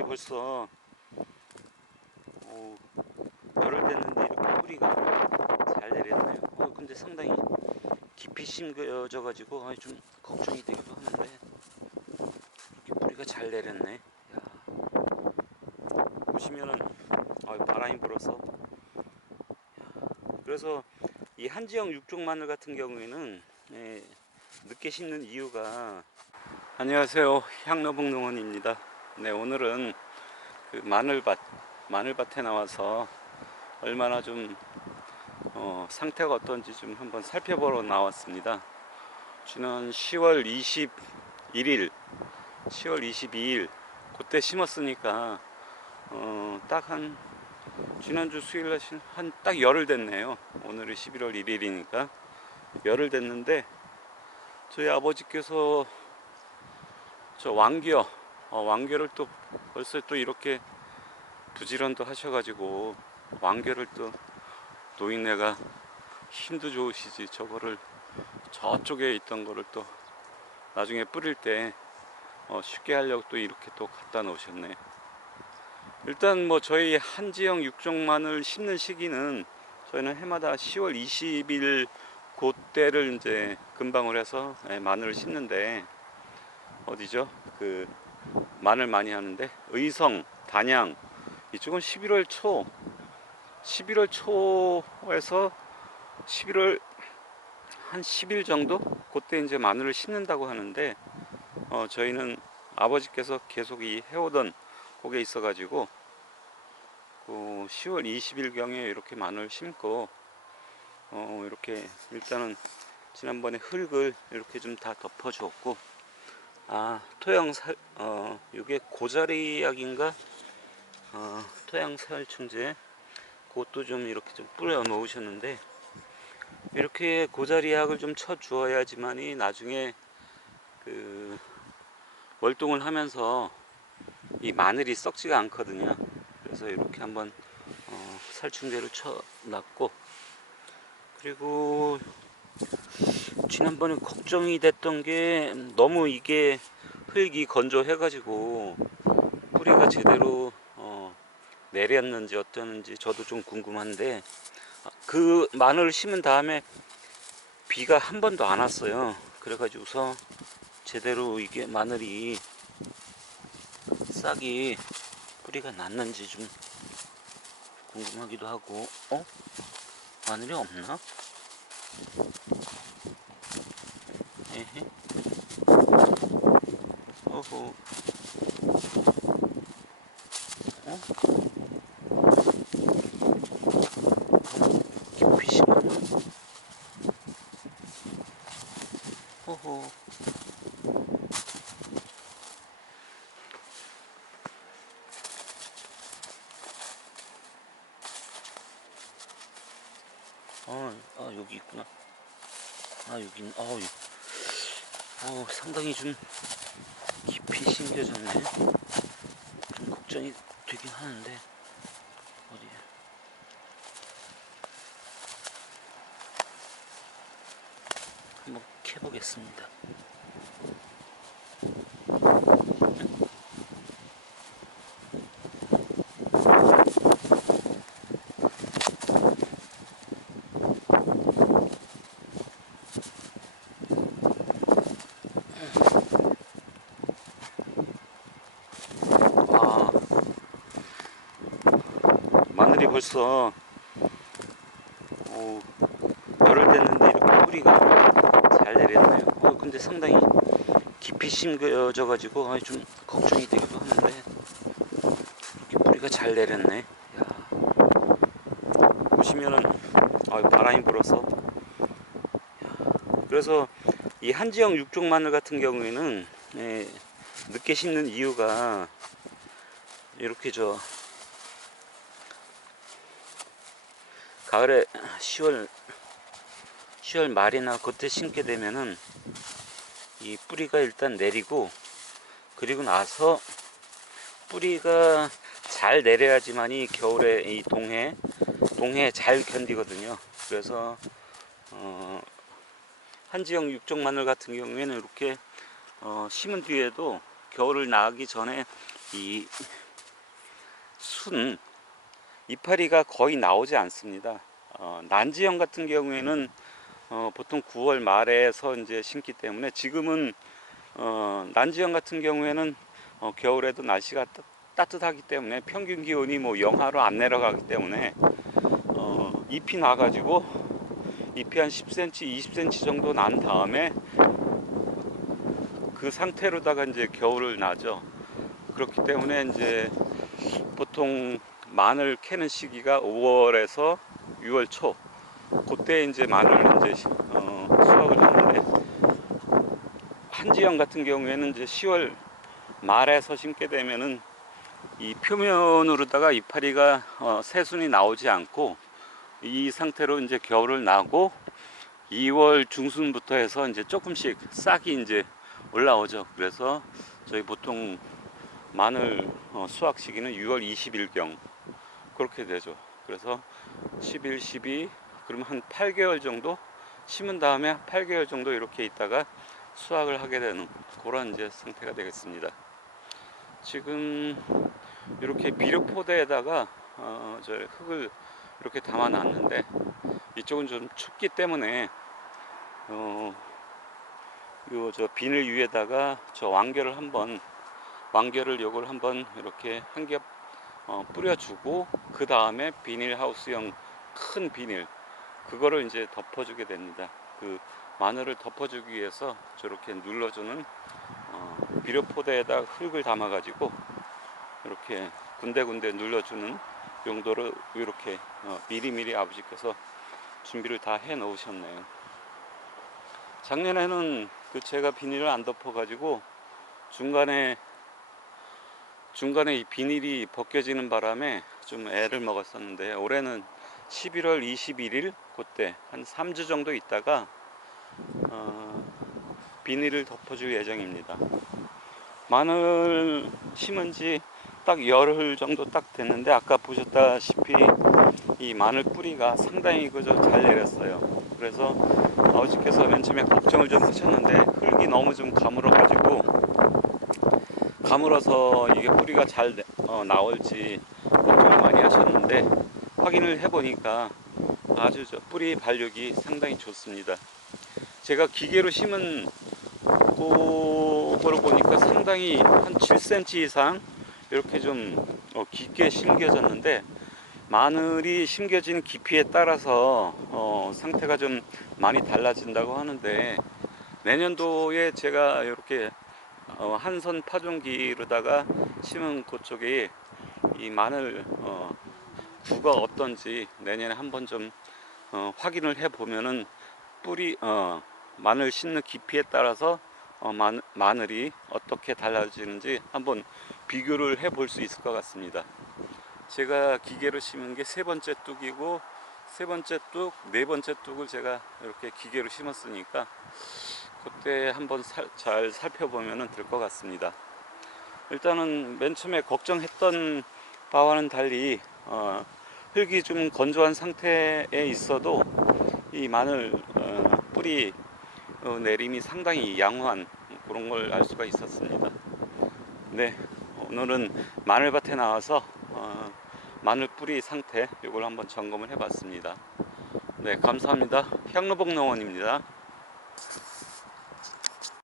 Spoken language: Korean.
마늘이 벌써 어, 열흘 됐는데 이렇게 뿌리가 잘 내렸네요. 어, 근데 상당히 깊이 심겨져 가지고 아, 좀 걱정이 되기도 하는데 이렇게 뿌리가 잘 내렸네. 야. 보시면은 아, 바람이 불어서 야. 그래서 이 한지형 육종 마늘 같은 경우에는 예, 늦게 심는 이유가 안녕하세요 향로봉 농원입니다 네 오늘은 그 마늘밭 마늘밭에 나와서 얼마나 좀 어, 상태가 어떤지 좀 한번 살펴보러 나왔습니다. 지난 10월 21일 10월 22일 그때 심었으니까 어, 딱한 지난주 수요일 날 한 딱 열흘 됐네요. 오늘이 11월 1일이니까 열흘 됐는데 저희 아버지께서 저 왕겨 어, 왕겨를 또 벌써 또 이렇게 부지런도 하셔가지고 왕겨를 또 노인네가 힘도 좋으시지 저거를 저쪽에 있던 거를 또 나중에 뿌릴 때 어, 쉽게 하려고 또 이렇게 또 갖다 놓으셨네 일단 뭐 저희 한지형 육종마늘 심는 시기는 저희는 해마다 10월 20일 그때를 이제 금방을 해서 예, 마늘을 심는데 어디죠? 그 마늘 많이 하는데 의성, 단양 이쪽은 11월 초 11월 초에서 11월 한 10일 정도? 그때 이제 마늘을 심는다고 하는데 어, 저희는 아버지께서 계속 이 해오던 곡에 있어 가지고 그 10월 20일 경에 이렇게 마늘 심고 어, 이렇게 일단은 지난번에 흙을 이렇게 좀 다 덮어 주었고 아 토양 살 어, 이게 고자리 약인가 어, 토양 살충제 그것도 좀 이렇게 좀 뿌려 놓으셨는데 이렇게 고자리약을 좀 쳐 주어야지만이 나중에 그 월동을 하면서 이 마늘이 썩지가 않거든요. 그래서 이렇게 한번 어, 살충제를 쳐 놨고 그리고 지난번에 걱정이 됐던 게 너무 이게 흙이 건조해 가지고 뿌리가 제대로 어, 내렸는지 어쩌는지 저도 좀 궁금한데 그 마늘을 심은 다음에 비가 한 번도 안 왔어요. 그래가지고서 제대로 이게 마늘이 싹이 뿌리가 났는지 좀 궁금하기도 하고 어? 마늘이 없나? 어? 깊이? 어허. 아, 아 여기 있구나. 아 여기 있- 아 여기. 어 상당히 좀 깊이 심겨졌네. 좀 걱정이 되긴 하는데 어디? 한번 캐보겠습니다. 벌써 어, 열흘 됐는데 이렇게 뿌리가 잘 내렸네요. 어, 근데 상당히 깊이 심겨져 가지고 아, 좀 걱정이 되기도 하는데 이렇게 뿌리가 잘 내렸네. 야. 보시면은 아, 바람이 불어서 야. 그래서 이 한지형 육종 마늘 같은 경우에는 예, 늦게 심는 이유가 이렇게 저 가을에 10월 10월 말이나 그때 심게 되면은 이 뿌리가 일단 내리고 그리고 나서 뿌리가 잘 내려야지만이 겨울에 이 동해 동해 잘 견디거든요. 그래서 어 한지형 육종 마늘 같은 경우에는 이렇게 어 심은 뒤에도 겨울을 나기 전에 이 순 이파리가 거의 나오지 않습니다. 어, 난지형 같은 경우에는 어, 보통 9월 말에서 이제 심기 때문에 지금은 어, 난지형 같은 경우에는 어, 겨울에도 날씨가 따, 따뜻하기 때문에 평균 기온이 뭐 영하로 안 내려가기 때문에 어, 잎이 나가지고 잎이 한 10cm, 20cm 정도 난 다음에 그 상태로다가 이제 겨울을 나죠. 그렇기 때문에 이제 보통 마늘 캐는 시기가 5월에서 6월 초 그때 이제 마늘을 이제 어, 수확을 하는데 한지형 같은 경우에는 이제 10월 말에서 심게 되면은 이 표면으로다가 이파리가 어, 새순이 나오지 않고 이 상태로 이제 겨울을 나고 2월 중순부터 해서 이제 조금씩 싹이 이제 올라오죠. 그래서 저희 보통 마늘 어, 수확 시기는 6월 20일경 그렇게 되죠. 그래서 11, 12 그러면 한 8개월 정도 심은 다음에 8개월 정도 이렇게 있다가 수확을 하게 되는 그런 이제 상태가 되겠습니다. 지금 이렇게 비료포대에다가 어, 저 흙을 이렇게 담아 놨는데 이쪽은 좀 춥기 때문에 어, 요저 비늘 위에다가 저 왕겨를 한번 왕겨를 요걸 한번 이렇게 한 겹 어, 뿌려주고 그 다음에 비닐하우스형 큰 비닐 그거를 이제 덮어주게 됩니다. 그 마늘을 덮어주기 위해서 저렇게 눌러주는 어, 비료포대에다 흙을 담아가지고 이렇게 군데군데 눌러주는 용도로 이렇게 어, 미리미리 아버지께서 준비를 다 해 놓으셨네요. 작년에는 그 제가 비닐을 안 덮어가지고 중간에 중간에 이 비닐이 벗겨지는 바람에 좀 애를 먹었었는데 올해는 11월 21일 그때 한 3주 정도 있다가 어, 비닐을 덮어줄 예정입니다. 마늘 심은 지 딱 열흘 정도 딱 됐는데 아까 보셨다시피 이 마늘 뿌리가 상당히 그저 잘 내렸어요. 그래서 아버지께서 맨 처음에 걱정을 좀 하셨는데 흙이 너무 좀 가물어 가지고 가물어서 이게 뿌리가 잘 내- 어, 나올지 걱정을 많이 하셨는데 확인을 해보니까 아주 저 뿌리 발육이 상당히 좋습니다. 제가 기계로 심은 그거를 보니까 상당히 한 7cm 이상 이렇게 좀 어, 깊게 심겨졌는데 마늘이 심겨지는 깊이에 따라서 어, 상태가 좀 많이 달라진다고 하는데 내년도에 제가 이렇게 어, 한선 파종기로다가 심은 그쪽에 이 마늘 어, 구가 어떤지 내년에 한번 좀 어, 확인을 해 보면은 뿌리 어, 마늘 심는 깊이에 따라서 어, 마늘, 마늘이 어떻게 달라지는지 한번 비교를 해 볼 수 있을 것 같습니다. 제가 기계로 심은 게 세 번째 뚝이고 세 번째 뚝, 네 번째 뚝을 제가 이렇게 기계로 심었으니까 그때 한번 살, 잘 살펴보면 될 것 같습니다. 일단은 맨 처음에 걱정했던 바와는 달리 어, 흙이 좀 건조한 상태에 있어도 이 마늘 어, 뿌리 어, 내림이 상당히 양호한 그런 걸 알 수가 있었습니다. 네, 오늘은 마늘밭에 나와서 어, 마늘 뿌리 상태 이걸 한번 점검을 해 봤습니다. 네, 감사합니다. 향로복 농원입니다.